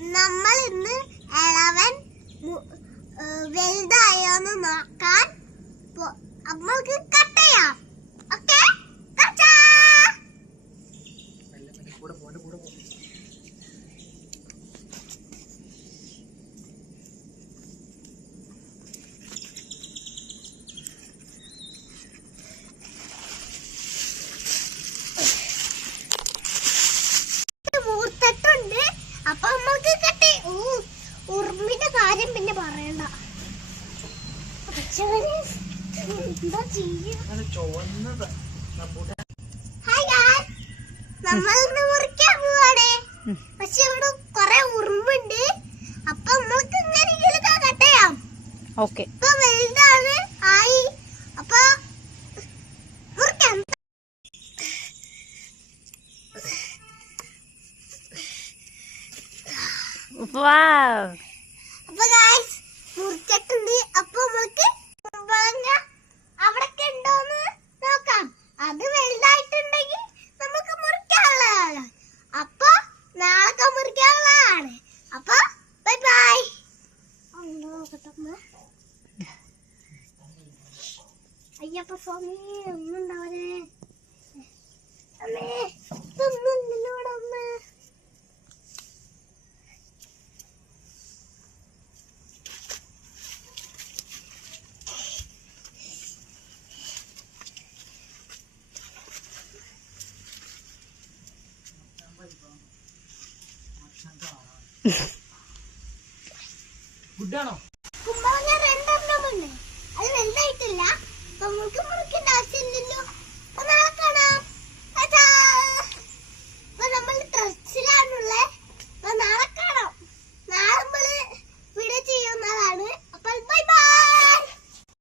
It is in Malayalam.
നമ്മൾ ഇന്ന് ഇളവൻ വലുതായോന്ന് നോക്കാൻ അമ്മയ്ക്ക് നമ്മൾ മുറിക്കാൻ പോവാണ്. പക്ഷെ ഇവിടെ കൊറേ ഉറുമ്പുണ്ട്. അപ്പൊ നമുക്ക് ഇങ്ങനെ കട്ട് ചെയ്യാം ഓക്കെ ഇപ്പൊ വലുതാണ്. ആയി. അപ്പൊ മുറിക്കാം. അപ്പൊ ഗായ്സ് നാളെ മുറിക്കാനുള്ളതാണ് അപ്പൊ ബൈ ബൈ അയ്യപ്പ സ്വാമി ഒന്നും ഉണ്ടാവേ അമ്മേ ഇതൊന്നും ഇല്ലല്ലോ ഇവിടെ ഒന്ന് ഗുഡാണോ